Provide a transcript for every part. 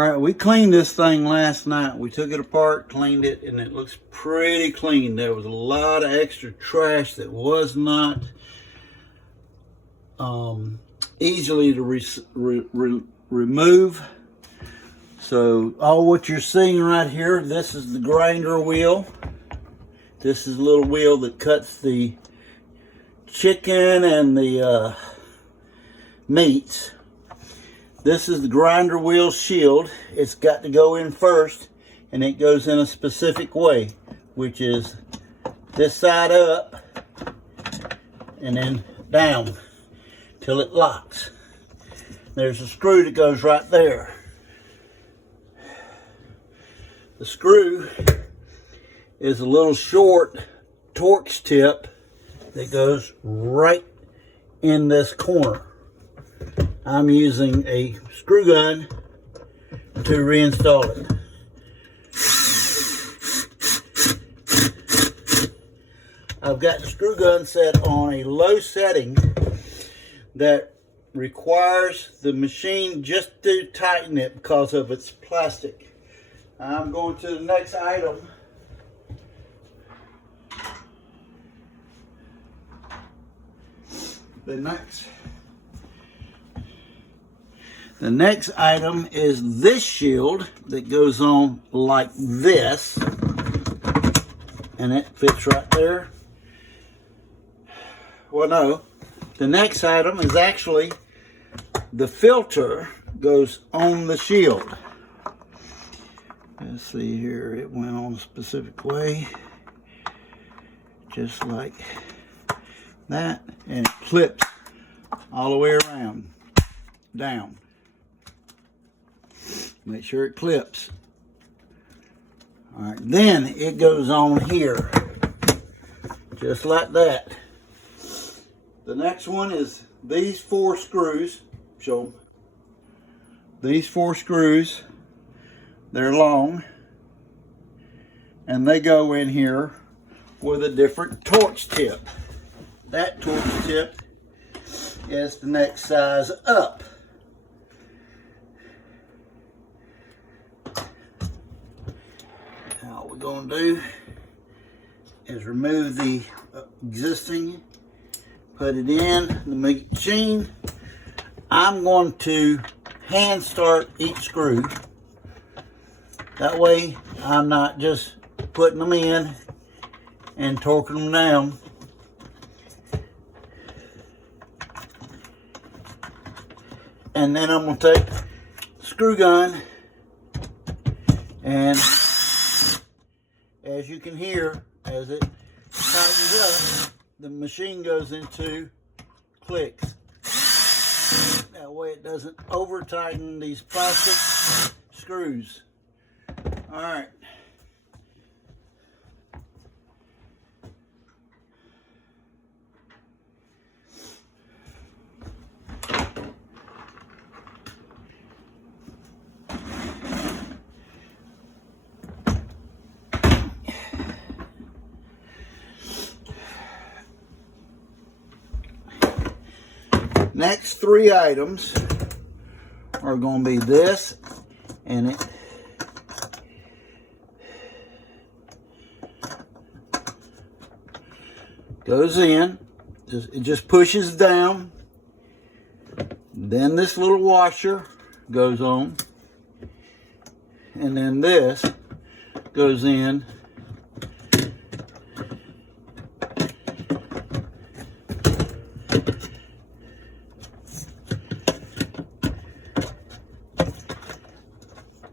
All right, we cleaned this thing last night. We took it apart, cleaned it, and it looks pretty clean. There was a lot of extra trash that was not easily to remove. So all what you're seeing right here, this is the grinder wheel. This is a little wheel that cuts the chicken and the meats. This is the grinder wheel shield. It's got to go in first, and it goes in a specific way, which is this side up and then down till it locks. There's a screw that goes right there. The screw is a little short Torx tip that goes right in this corner. I'm using a screw gun to reinstall it. I've got the screw gun set on a low setting that requires the machine just to tighten it because of its plastic. I'm going to the next item. The next item is this shield that goes on like this, and it fits right there. Well, no, the next item is actually the filter goes on the shield. Let's see here, it went on a specific way, just like that, and it clips all the way around, down. Make sure it clips. All right, then it goes on here, just like that. The next one is these 4 screws. Show them. These 4 screws, they're long, and they go in here with a different Torx tip. That Torx tip is the next size up. Now what we're going to do is remove the existing, put it in the machine. I'm going to hand start each screw. That way I'm not just putting them in and torquing them down. And then I'm going to take the screw gun, and as you can hear, as it tightens up, the machine goes into clicks. That way it doesn't over tighten these plastic screws. All right. Next 3 items are going to be this, and it goes in, it just pushes down, then this little washer goes on, and then this goes in.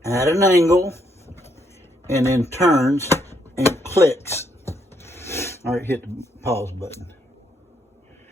At an angle, and then turns and clicks. All right, hit the pause button.